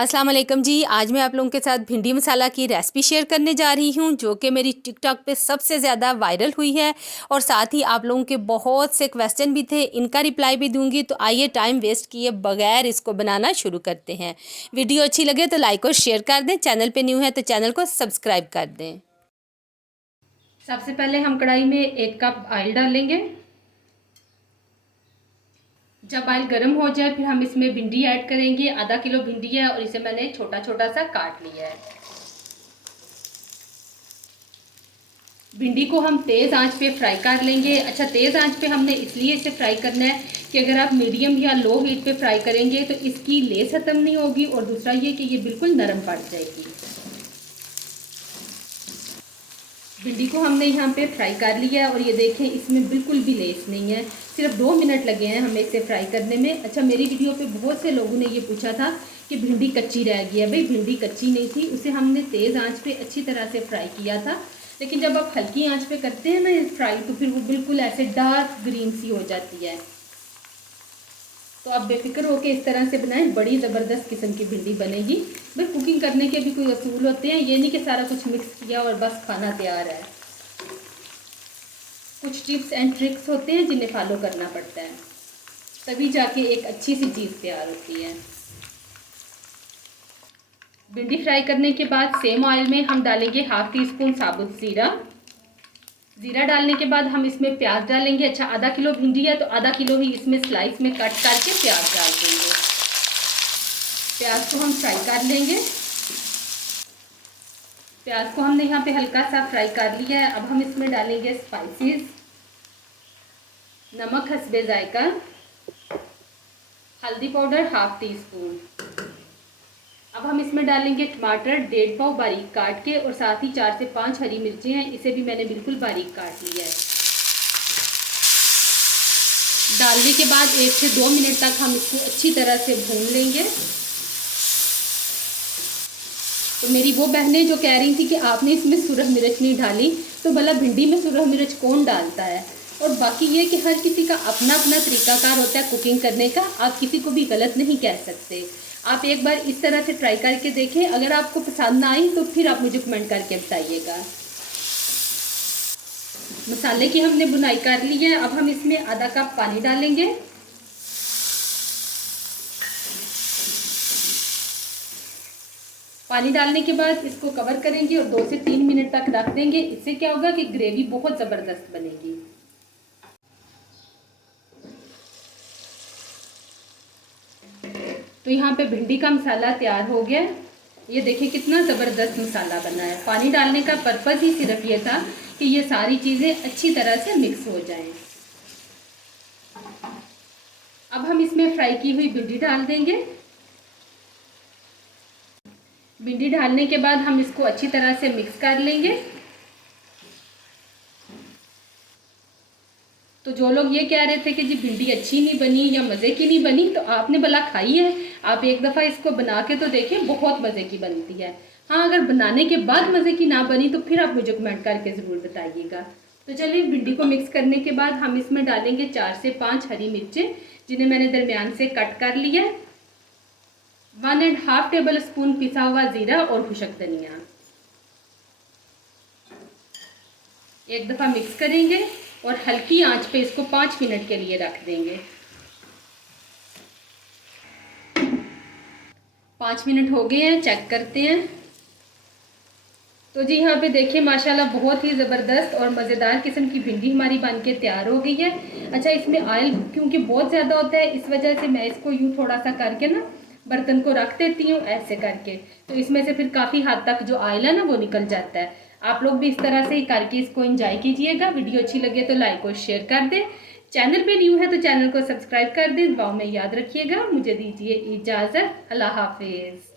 अस्सलाम वालेकुम जी। आज मैं आप लोगों के साथ भिंडी मसाला की रेसिपी शेयर करने जा रही हूं, जो कि मेरी टिकटॉक पे सबसे ज़्यादा वायरल हुई है और साथ ही आप लोगों के बहुत से क्वेश्चन भी थे, इनका रिप्लाई भी दूंगी। तो आइए टाइम वेस्ट किए बगैर इसको बनाना शुरू करते हैं। वीडियो अच्छी लगे तो लाइक और शेयर कर दें, चैनल पर न्यू है तो चैनल को सब्सक्राइब कर दें। सबसे पहले हम कढ़ाई में 1 कप ऑयल डालेंगे। जब ऑयल गर्म हो जाए फिर हम इसमें भिंडी ऐड करेंगे। आधा किलो भिंडी है और इसे मैंने छोटा छोटा सा काट लिया है। भिंडी को हम तेज़ आंच पे फ्राई कर लेंगे। अच्छा, तेज़ आंच पे हमने इसलिए इसे फ्राई करना है कि अगर आप मीडियम या लो हीट पे फ्राई करेंगे तो इसकी लेस खत्म नहीं होगी और दूसरा ये कि ये बिल्कुल नरम पड़ जाएगी। भिंडी को हमने यहाँ पे फ्राई कर लिया है और ये देखें इसमें बिल्कुल भी लेस नहीं है। सिर्फ 2 मिनट लगे हैं हमें इसे फ्राई करने में। अच्छा, मेरी वीडियो पे बहुत से लोगों ने ये पूछा था कि भिंडी कच्ची रह गई है। भाई, भिंडी कच्ची नहीं थी, उसे हमने तेज़ आंच पे अच्छी तरह से फ्राई किया था। लेकिन जब आप हल्की आंच पे करते हैं ना फ्राई, तो फिर वो बिल्कुल ऐसे डार्क ग्रीन सी हो जाती है। तो आप बेफिक्र होकर इस तरह से बनाएं, बड़ी ज़बरदस्त किस्म की भिंडी बनेगी। भाई, कुकिंग करने के भी कोई असूल होते हैं, ये नहीं कि सारा कुछ मिक्स किया और बस खाना तैयार है। कुछ टिप्स एंड ट्रिक्स होते हैं जिन्हें फॉलो करना पड़ता है, तभी जाके एक अच्छी सी चीज़ तैयार होती है। भिंडी फ्राई करने के बाद सेम ऑयल में हम डालेंगे 1/2 टीस्पून साबुत ज़ीरा। ज़ीरा डालने के बाद हम इसमें प्याज डालेंगे। अच्छा, आधा किलो भिंडी है तो आधा किलो ही इसमें स्लाइस में कट करके प्याज डाल देंगे। प्याज को हम फ्राई कर लेंगे। प्याज को हमने यहाँ पे हल्का सा फ्राई कर लिया है। अब हम इसमें डालेंगे स्पाइसेस, नमक हस्बे जायका, हल्दी पाउडर 1/2 टीस्पून। अब हम इसमें डालेंगे टमाटर 1.5 पाव बारीक काट के और साथ ही 4 से 5 हरी मिर्चें हैं, इसे भी मैंने बिल्कुल बारीक काट लिया है। डालने के बाद 1 से 2 मिनट तक हम इसको अच्छी तरह से भून लेंगे। तो मेरी वो बहनें जो कह रही थी कि आपने इसमें सुरख मिर्च नहीं डाली, तो भला भिंडी में सुरख मिर्च कौन डालता है। और बाकी ये कि हर किसी का अपना अपना तरीकाकार होता है कुकिंग करने का, आप किसी को भी गलत नहीं कह सकते। आप एक बार इस तरह से ट्राई करके देखें, अगर आपको पसंद ना आई तो फिर आप मुझे कमेंट करके बताइएगा। मसाले की हमने बुनाई कर ली है। अब हम इसमें आधा कप पानी डालेंगे। पानी डालने के बाद इसको कवर करेंगे और 2 से 3 मिनट तक रख देंगे। इससे क्या होगा कि ग्रेवी बहुत ज़बरदस्त बनेगी। तो यहाँ पे भिंडी का मसाला तैयार हो गया। ये देखिए कितना ज़बरदस्त मसाला बना है। पानी डालने का पर्पज़ ही सिर्फ ये था कि ये सारी चीज़ें अच्छी तरह से मिक्स हो जाएं। अब हम इसमें फ्राई की हुई भिंडी डाल देंगे। भिंडी डालने के बाद हम इसको अच्छी तरह से मिक्स कर लेंगे। तो जो लोग ये कह रहे थे कि जी भिंडी अच्छी नहीं बनी या मज़े की नहीं बनी, तो आपने भला खाई है? आप एक दफ़ा इसको बना के तो देखें, बहुत मज़े की बनती है। हाँ, अगर बनाने के बाद मज़े की ना बनी तो फिर आप मुझे कमेंट करके ज़रूर बताइएगा। तो चलिए, भिंडी को मिक्स करने के बाद हम इसमें डालेंगे 4 से 5 हरी मिर्चें, जिन्हें मैंने दरमियान से कट कर लिया। 1.5 टेबल स्पून पिसा हुआ ज़ीरा और खुशक धनिया। एक दफ़ा मिक्स करेंगे और हल्की आंच पे इसको 5 मिनट के लिए रख देंगे। 5 मिनट हो गए हैं, चेक करते हैं। तो जी यहाँ पे देखिए माशाल्लाह बहुत ही ज़बरदस्त और मज़ेदार किस्म की भिंडी हमारी बनके तैयार हो गई है। अच्छा, इसमें ऑयल क्योंकि बहुत ज़्यादा होता है, इस वजह से मैं इसको यूँ थोड़ा सा करके ना बर्तन को रख देती हूँ ऐसे करके, तो इसमें से फिर काफ़ी हद तक जो ऑयल है ना वो निकल जाता है। आप लोग भी इस तरह से ही करके इसको एंजॉय कीजिएगा। वीडियो अच्छी लगे तो लाइक और शेयर कर दें। चैनल पे न्यू है तो चैनल को सब्सक्राइब कर दें। दुआओं में याद रखिएगा। मुझे दीजिए इजाज़त। अल्लाह हाफिज़।